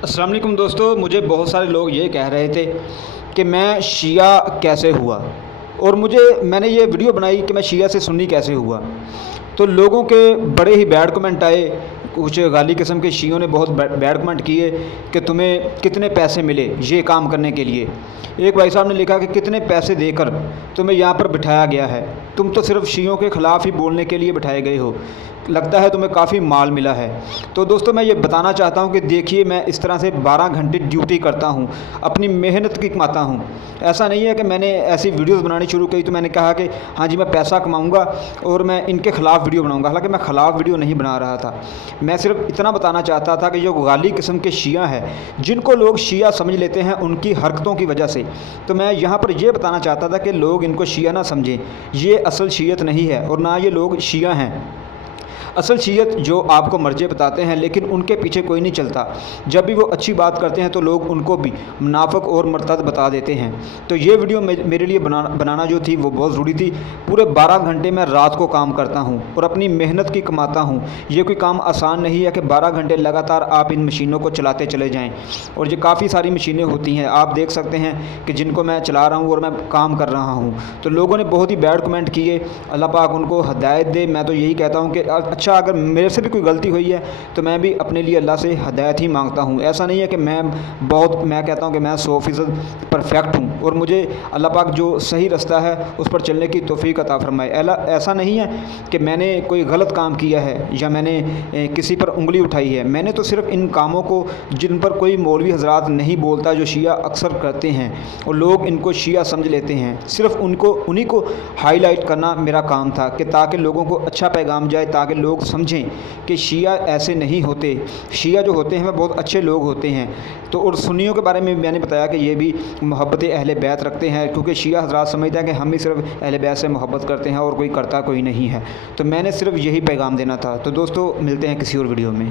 अस्सलाम वालेकुम दोस्तों, मुझे बहुत सारे लोग ये कह रहे थे कि मैं शिया कैसे हुआ, और मैंने ये वीडियो बनाई कि मैं शिया से सुन्नी कैसे हुआ। तो लोगों के बड़े ही बैड कमेंट आए। कुछ गाली किस्म के शियों ने बहुत बैड कमेंट किए कि तुम्हें कितने पैसे मिले ये काम करने के लिए। एक भाई साहब ने लिखा कि कितने पैसे देकर तुम्हें यहाँ पर बिठाया गया है, तुम तो सिर्फ शियों के ख़िलाफ़ ही बोलने के लिए बिठाए गए हो, लगता है तुम्हें काफ़ी माल मिला है। तो दोस्तों, मैं ये बताना चाहता हूँ कि देखिए, मैं इस तरह से 12 घंटे ड्यूटी करता हूँ, अपनी मेहनत की कमाता हूँ। ऐसा नहीं है कि मैंने ऐसी वीडियोस बनानी शुरू की तो मैंने कहा कि हाँ जी मैं पैसा कमाऊँगा और मैं इनके ख़िलाफ़ वीडियो बनाऊँगा। हालांकि मैं ख़िलाफ़ वीडियो नहीं बना रहा था, मैं सिर्फ इतना बताना चाहता था कि जो गाली किस्म के शिया हैं, जिनको लोग शिया समझ लेते हैं उनकी हरकतों की वजह से, तो मैं यहाँ पर यह बताना चाहता था कि लोग इनको शिया ना समझें। ये असल शियत नहीं है और ना ये लोग शिया हैं। असल शियत जो आपको मर्ज़े बताते हैं, लेकिन उनके पीछे कोई नहीं चलता। जब भी वो अच्छी बात करते हैं तो लोग उनको भी मुनाफिक और मरतद बता देते हैं। तो ये वीडियो मेरे लिए बनाना जो थी वो बहुत ज़रूरी थी। पूरे 12 घंटे मैं रात को काम करता हूँ और अपनी मेहनत की कमाता हूँ। ये कोई काम आसान नहीं है कि 12 घंटे लगातार आप इन मशीनों को चलाते चले जाएँ। और ये काफ़ी सारी मशीनें होती हैं, आप देख सकते हैं कि जिनको मैं चला रहा हूँ और मैं काम कर रहा हूँ। तो लोगों ने बहुत ही बैड कमेंट किए, अल्लाह पाक उनको हिदायत दे। मैं तो यही कहता हूँ कि अच्छा, अगर मेरे से भी कोई गलती हुई है तो मैं भी अपने लिए अल्लाह से हिदायत ही मांगता हूँ। ऐसा नहीं है कि मैं कहता हूँ कि मैं 100% परफेक्ट हूँ और मुझे अल्लाह पाक जो सही रास्ता है उस पर चलने की तौफीक अता फरमाए। ऐसा नहीं है कि मैंने कोई गलत काम किया है या मैंने किसी पर उंगली उठाई है। मैंने तो सिर्फ इन कामों को, जिन पर कोई मौलवी हजरात नहीं बोलता, जो शिया अक्सर करते हैं और लोग इनको शिया समझ लेते हैं, सिर्फ उन्हीं को हाईलाइट करना मेरा काम था कि ताकि लोगों को अच्छा पैगाम जाए, ताकि लोग समझें कि शिया ऐसे नहीं होते। शिया जो होते हैं वो बहुत अच्छे लोग होते हैं। तो और सुन्नियों के बारे में मैंने बताया कि ये भी मोहब्बत अहले बैत रखते हैं, क्योंकि शिया हजरात समझते हैं कि हम ही सिर्फ अहले बैत से मोहब्बत करते हैं और कोई करता कोई नहीं है। तो मैंने सिर्फ यही पैगाम देना था। तो दोस्तों, मिलते हैं किसी और वीडियो में।